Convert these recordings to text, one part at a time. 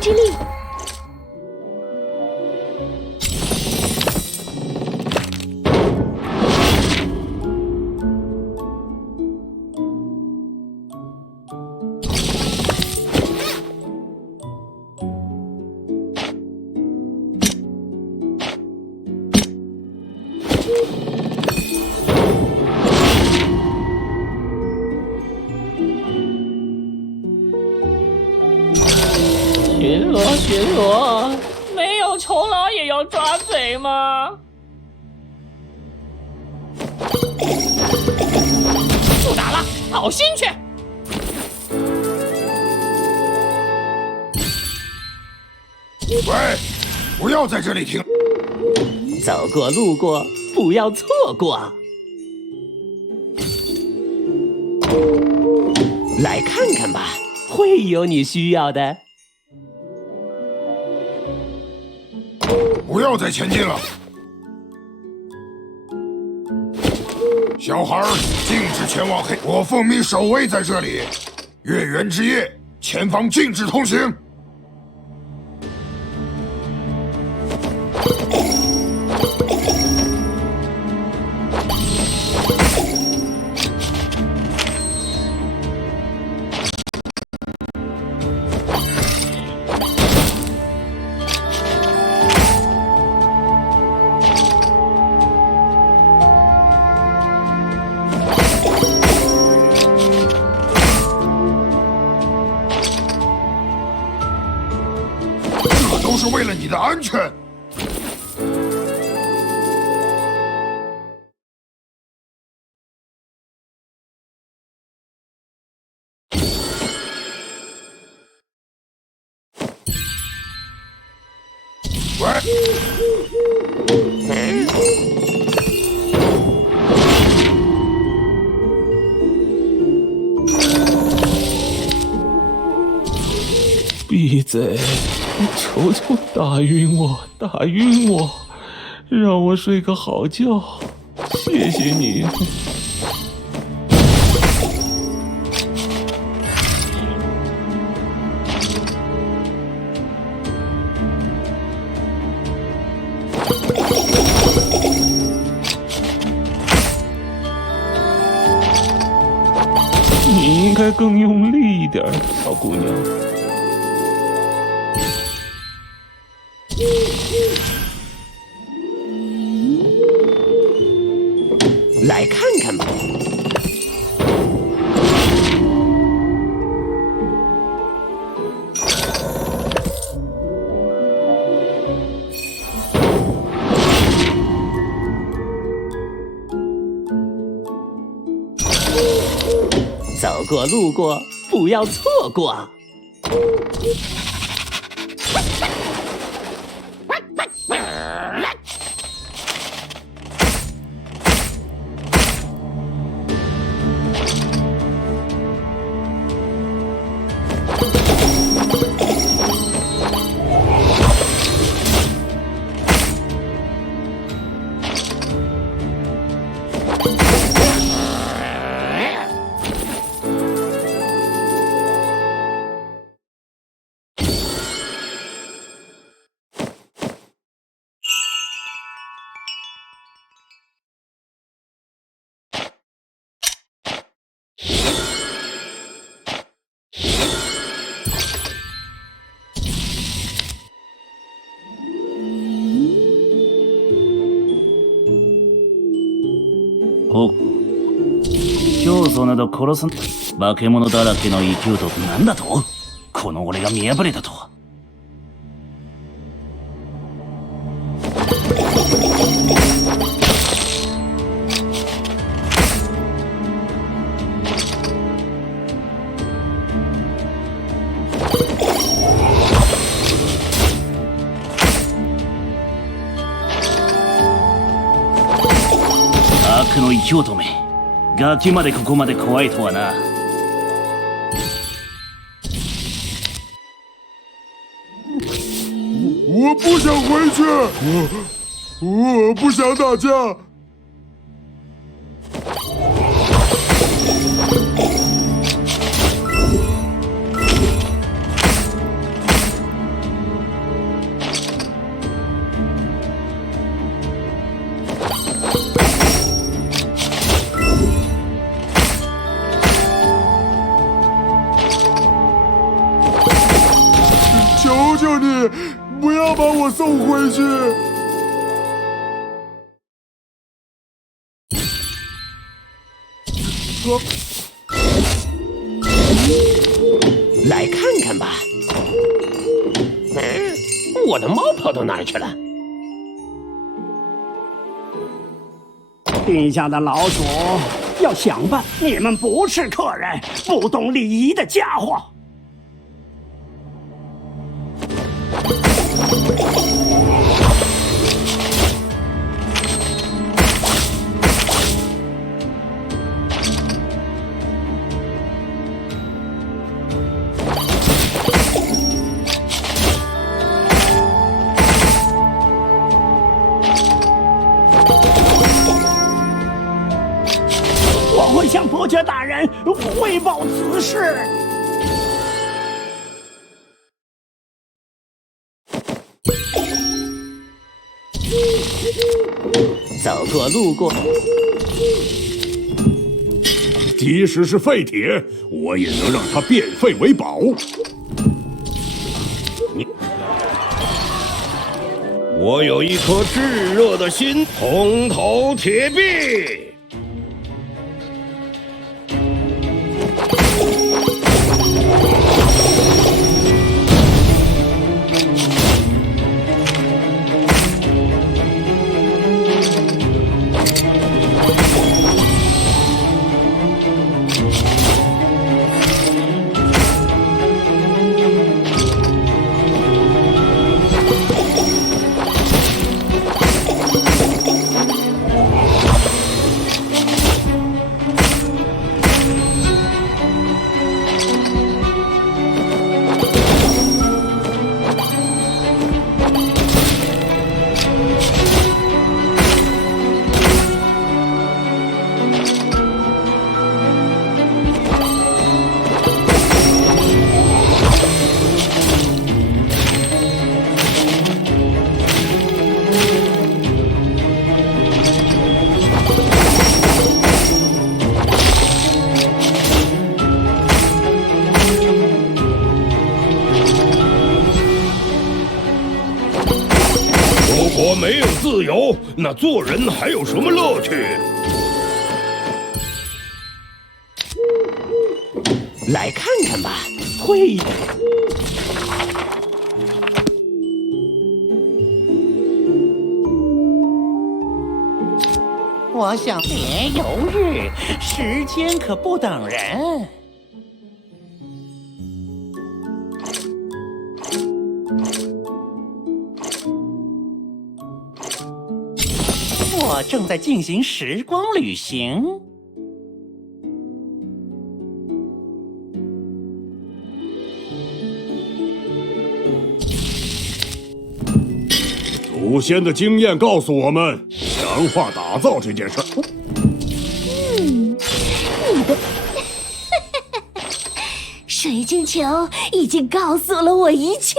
之力。巡逻，没有酬劳也要抓贼吗？不打了，讨薪去。喂，不要在这里停！走过路过，不要错过。来看看吧，会有你需要的。不要再前进了，小孩儿，禁止前往黑。我奉命守卫在这里，月圆之夜，前方禁止通行。都是为了你的安全。闭嘴！求求打晕我，打晕我，让我睡个好觉。谢谢你。你应该更用力一点，小姑娘。来看看吧。走过路过，不要错过。お、教祖など殺す化け物だらけの異教徒なんだと？この俺が見破れたとは。悪の異教徒め、ガキまでここまで怖いとはな。我不想回去，我不想打架。不要把我送回去！来看看吧。我的猫跑到哪儿去了？陛下的老主要想办，你们不是客人，不懂礼仪的家伙。我会向伯爵大人汇报此事。走过路过，即使是废铁，我也能让它变废为宝。我有一颗炙热的心，铜头铁臂。如果没有自由，那做人还有什么乐趣？来看看吧。会。我想别犹豫，时间可不等人。我正在进行时光旅行。祖先的经验告诉我们，强化打造这件事。你的水晶球已经告诉了我一切。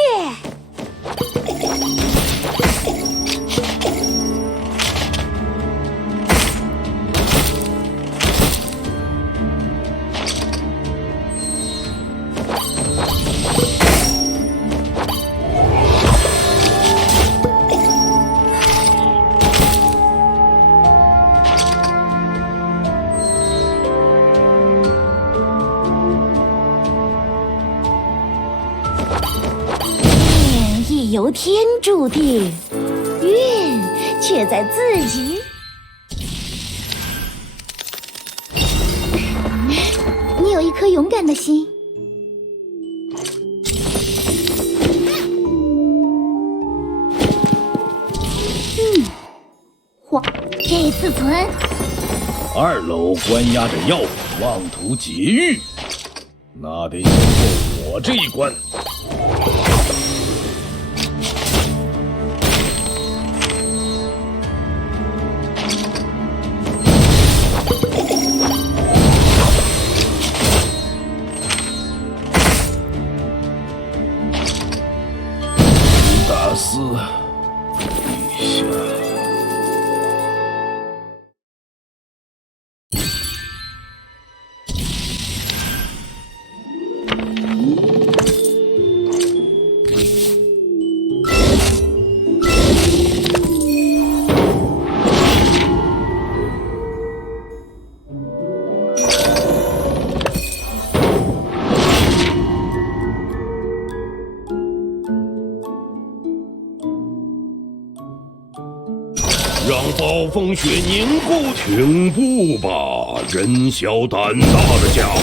由天注定，运却在自己。你有一颗勇敢的心。这次存。2楼关押着药品，妄图劫狱，那得先过我这一关。大司陛下。让暴风雪凝固。停步吧，人小胆大的家伙！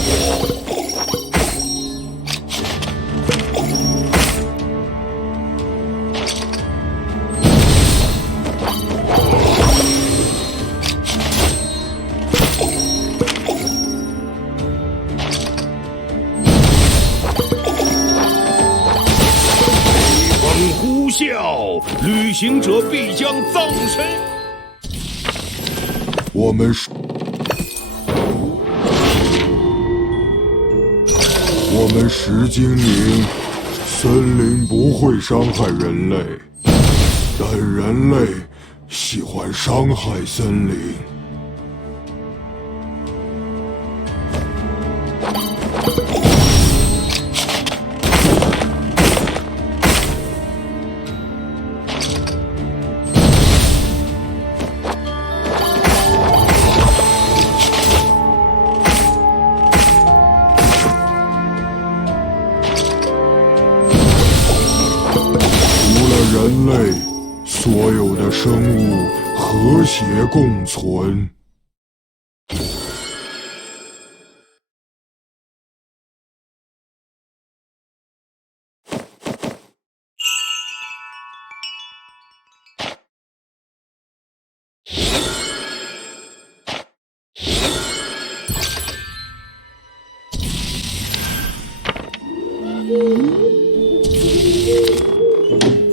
呼啸，旅行者必将葬身。我们石精灵，森林不会伤害人类，但人类喜欢伤害森林。人类，所有的生物和谐共存。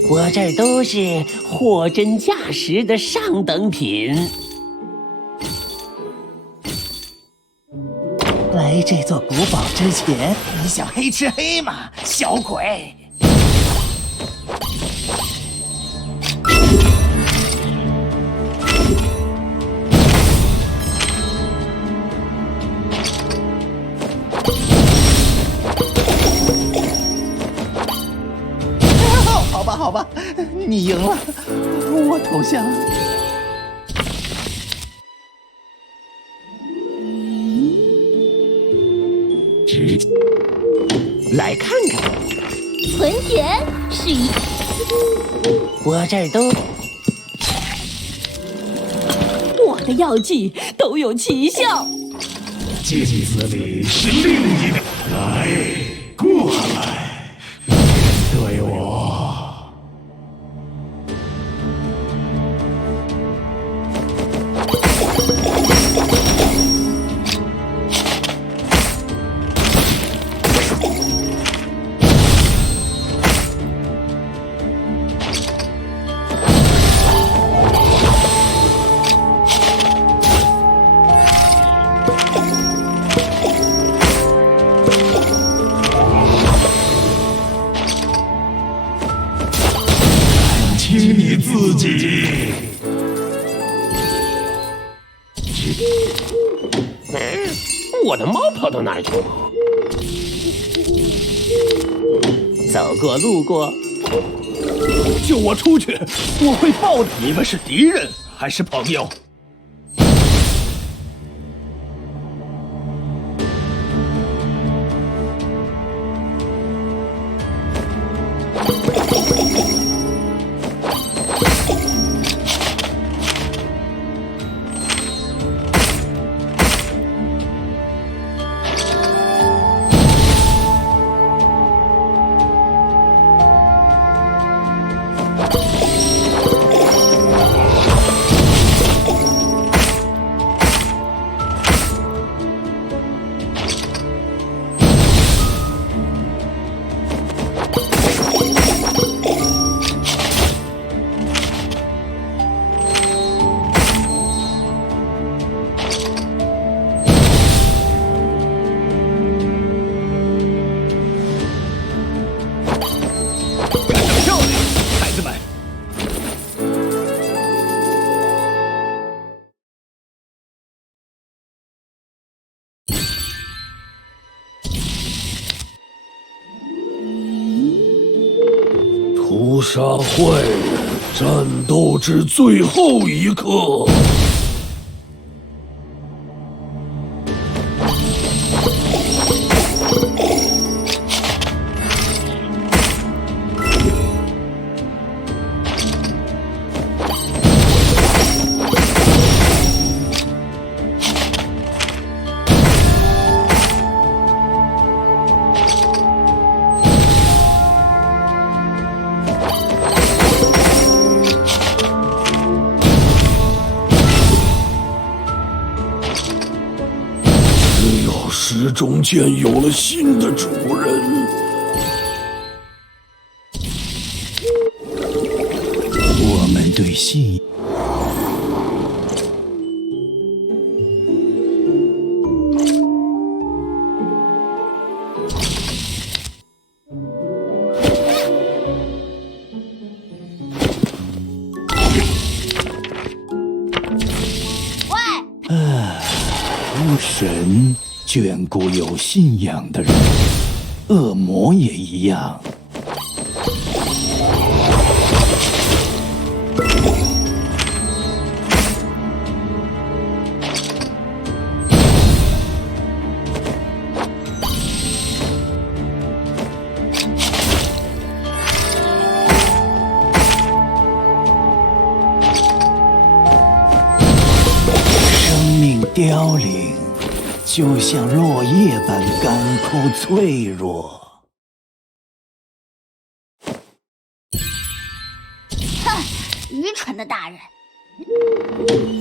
我这儿都是货真价实的上等品。来这座古堡之前，你想黑吃黑吗，小鬼？好吧，你赢了，我投降。来看看，存钱是一，我这儿都，我的药剂都有奇效。镜子里是另一个，来，过来，面对我。听你自己。我的猫跑到哪儿去了？走过路过，救我出去！我会报的。你们是敌人还是朋友？屠杀坏人，战斗至最后一刻。中间有了新的主人。我们对信神眷顾有信仰的人，恶魔也一样。生命凋零，就像落叶般干枯脆弱。愚蠢的大人！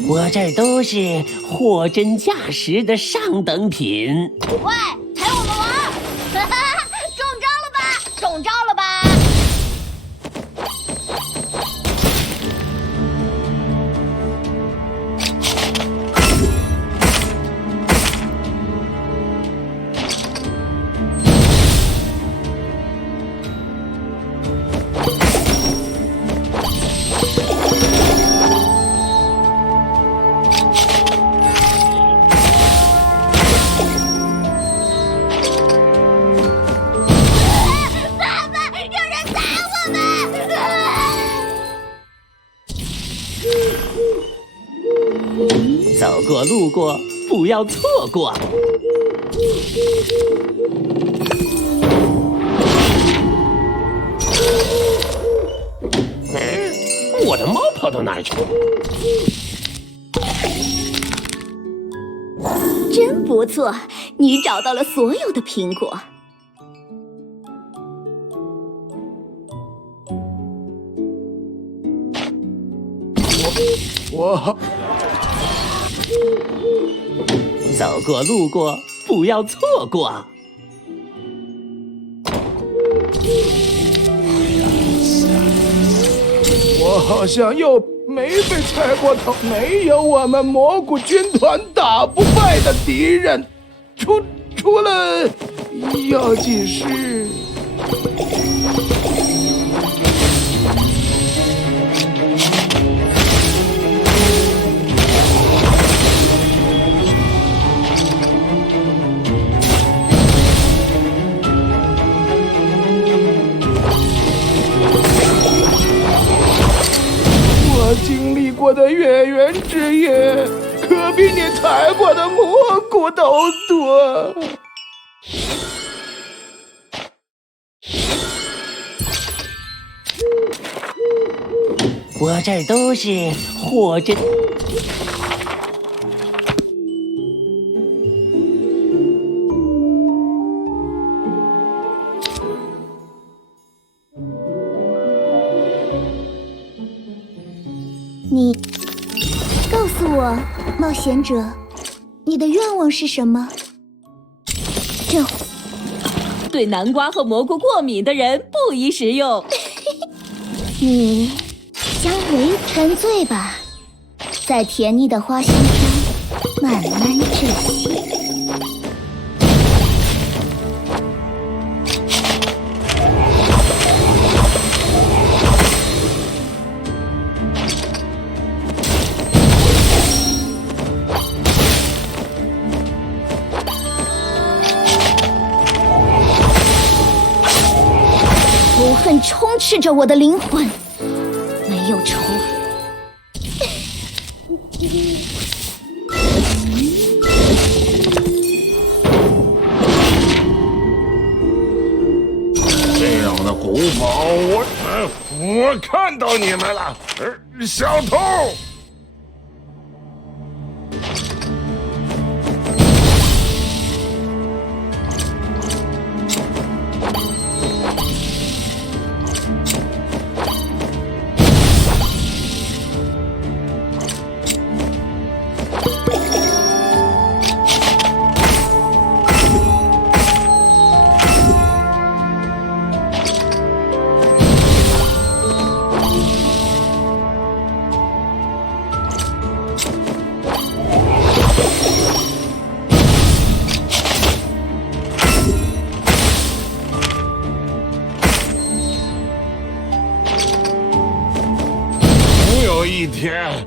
我这儿都是货真价实的上等品。喂，踩我们玩儿！中招了吧？中招了吧？走过路过，不要错过。我的猫跑到哪儿去了？真不错，你找到了所有的苹果。我走过路过，不要错过。我好像又没被踩过头，没有我们蘑菇军团打不败的敌人，除了药剂师。经历过的月圆之夜，可比你采过的蘑菇都多。我这儿都是货真。你告诉我，冒险者，你的愿望是什么？对南瓜和蘑菇过敏的人不宜食用。你将为沉醉吧，在甜腻的花香中慢慢窒息。仇恨充斥着我的灵魂，没有仇恨。这样的古堡，我看到你们了，小偷！有一天，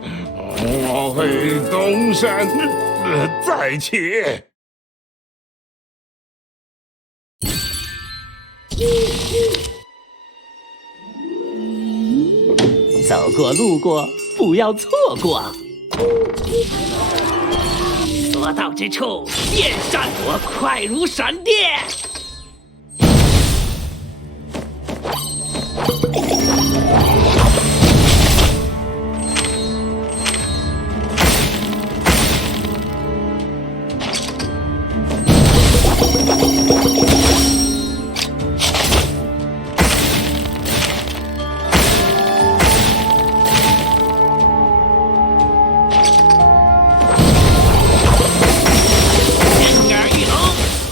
我会东山再起。走过路过，不要错过。所到之处便闪躲，快如闪电。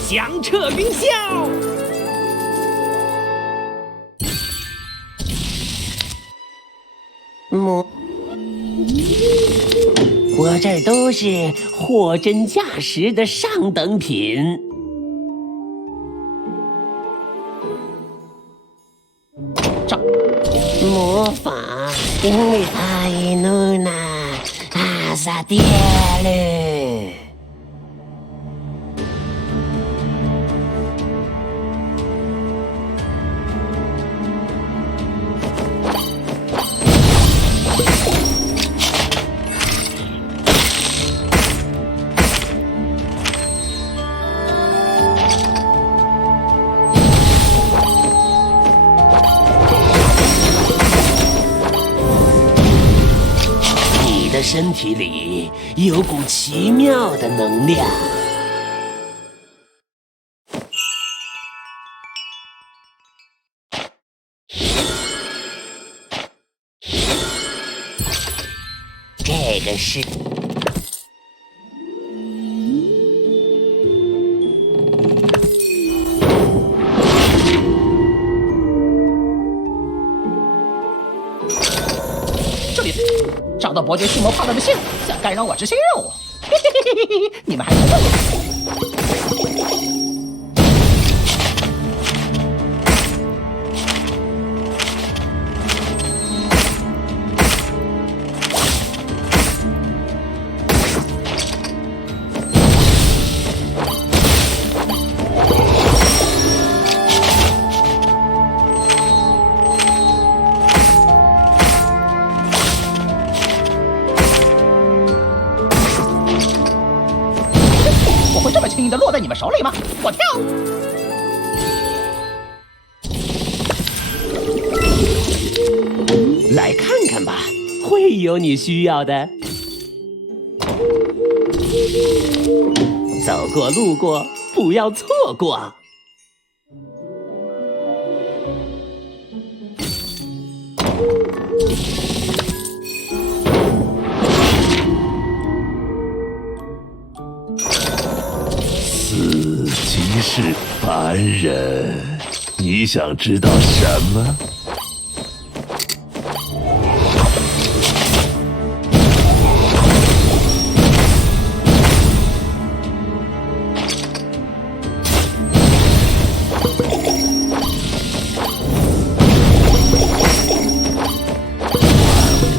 响彻云霄。我这儿都是货真价实的上等品。魔法因为太努那阿萨爹了。身体里有股奇妙的能量，这个是找到伯爵西摩帕勒的信，想干扰我执行任务。嘿嘿嘿嘿嘿，你们还不会？轻易的落在你们手里吗？我跳！来看看吧，会有你需要的。走过路过，不要错过。即是凡人，你想知道什么？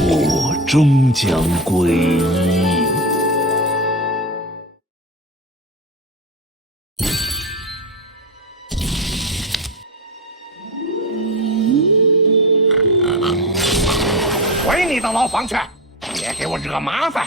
万物终将归一。回你的牢房去，别给我惹麻烦。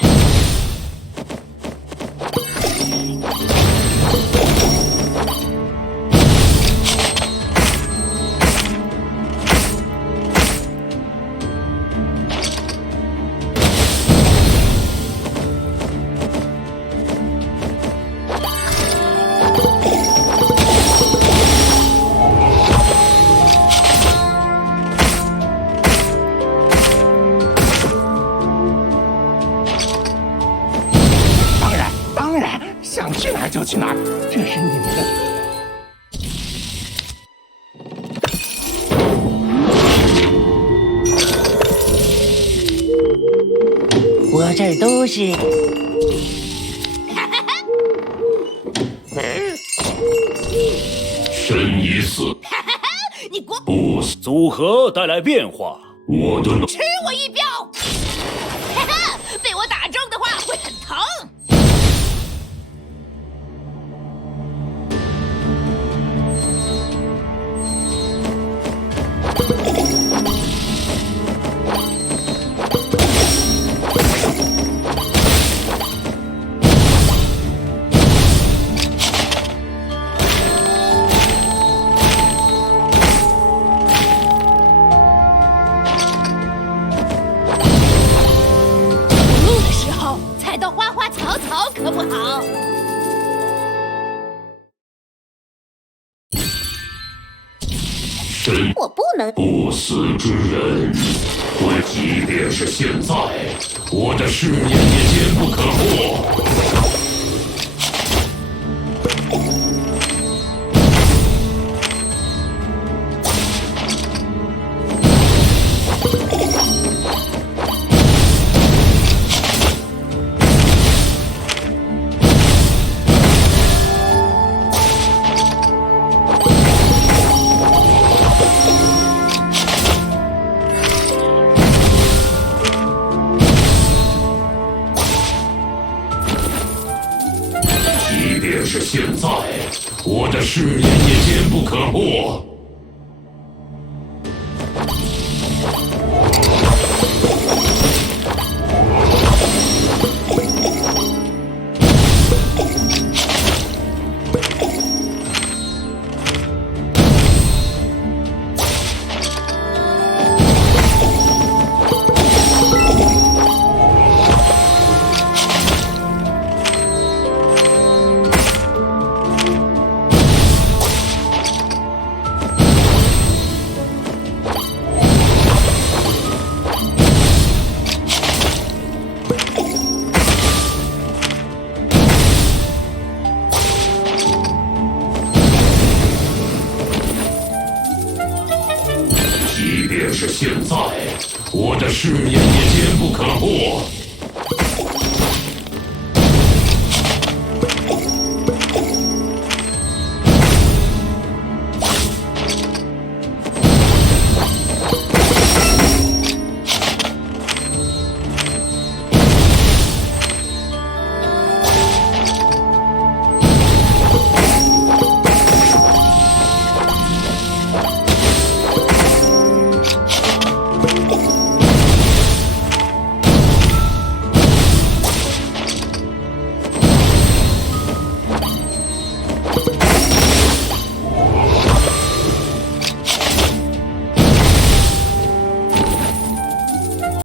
想去哪儿就去哪儿，这是你们的。我这儿都是。神一寺，不，组合带来变化，我的吃我一镖！哈哈，被我打中的话会很疼。路的时候踩到花花草草可不好。我不能。不死之人，即便是现在，我的誓言也坚不可破。即便是现在，我的誓言也坚不可破。即便是现在，我的誓言也坚不可破。